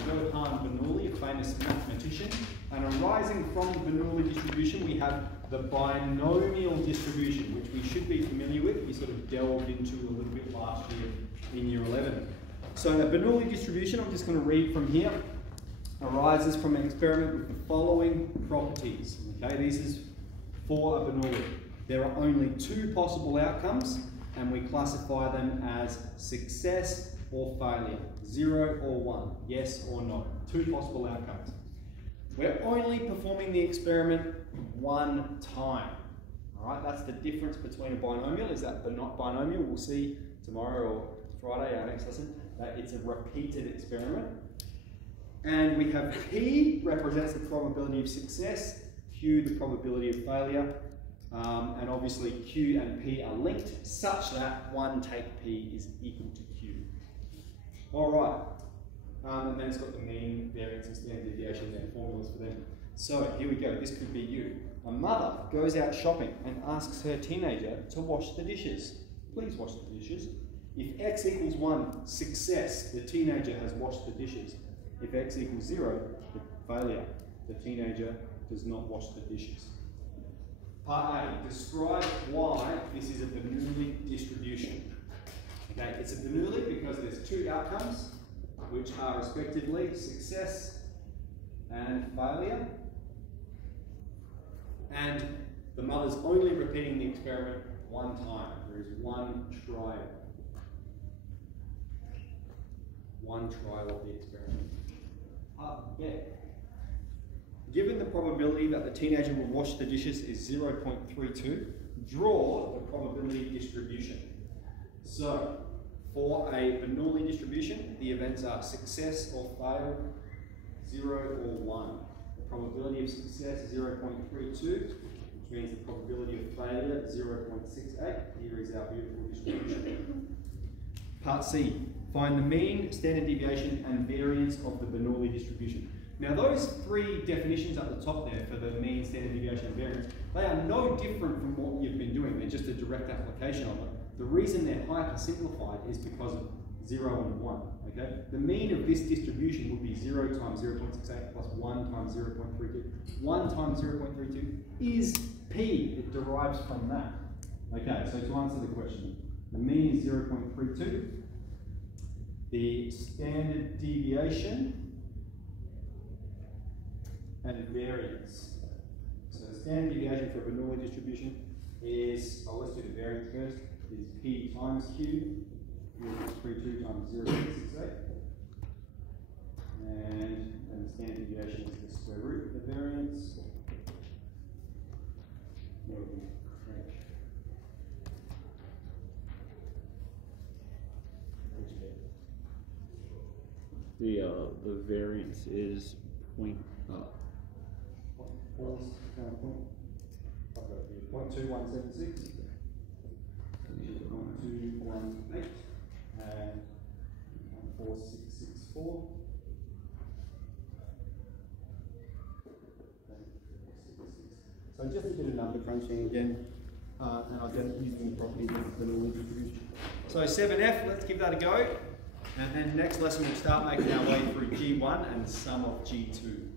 Bernoulli, a famous mathematician. And arising from the Bernoulli distribution, we have the binomial distribution, which we should be familiar with. We sort of delved into a little bit last year in Year 11. So the Bernoulli distribution, I'm just going to read from here, arises from an experiment with the following properties. Okay, this is for a Bernoulli. There are only two possible outcomes, and we classify them as success or failure, 0 or 1, yes or no. Two possible outcomes. We're only performing the experiment one time. All right, that's the difference between a binomial. Is that not binomial? We'll see tomorrow or Friday, our next lesson, that it's a repeated experiment. And we have P represents the probability of success, Q the probability of failure, and obviously Q and P are linked such that 1 take P is equal to Q. All right. And then it's got the mean, variance, and standard deviation there, formulas for them. So here we go, this could be you. A mother goes out shopping and asks her teenager to wash the dishes. Please wash the dishes. If x equals 1, success, the teenager has washed the dishes. If x equals 0, failure, the teenager does not wash the dishes. Part A, describe why this is a Bernoulli distribution. Okay, it's a Bernoulli because there's two outcomes, which are respectively success and failure. And the mother's only repeating the experiment one time. There is one trial. One trial of the experiment. Part B. Given the probability that the teenager will wash the dishes is 0.32, draw the probability distribution. So, for a Bernoulli distribution, the events are success or fail, 0 or 1. The probability of success, 0.32, which means the probability of failure, 0.68. Here is our beautiful distribution. Part C, find the mean, standard deviation, and variance of the Bernoulli distribution. Now those three definitions at the top there for the mean, standard deviation, and variance, they are no different from what you've been doing. They're just a direct application of it. The reason they're hyper simplified is because of 0 and 1. Okay? The mean of this distribution would be 0 times 0.68 plus 1 times 0.32. 1 times 0.32 is P. It derives from that. Okay, so to answer the question, the mean is 0.32. The standard deviation and variance. So the standard deviation for a Bernoulli distribution is, let's do the variance first, is P times Q, 0.32 times 0.68. And then the standard deviation is the square root of the variance. The variance is 0.2176, 0.218, and 0.4664. So just a bit of number crunching again, and I'll get using the properties of the Bernoulli distribution. So 7F, let's give that a go. And then next lesson we'll start making our way through G1 and some of G2.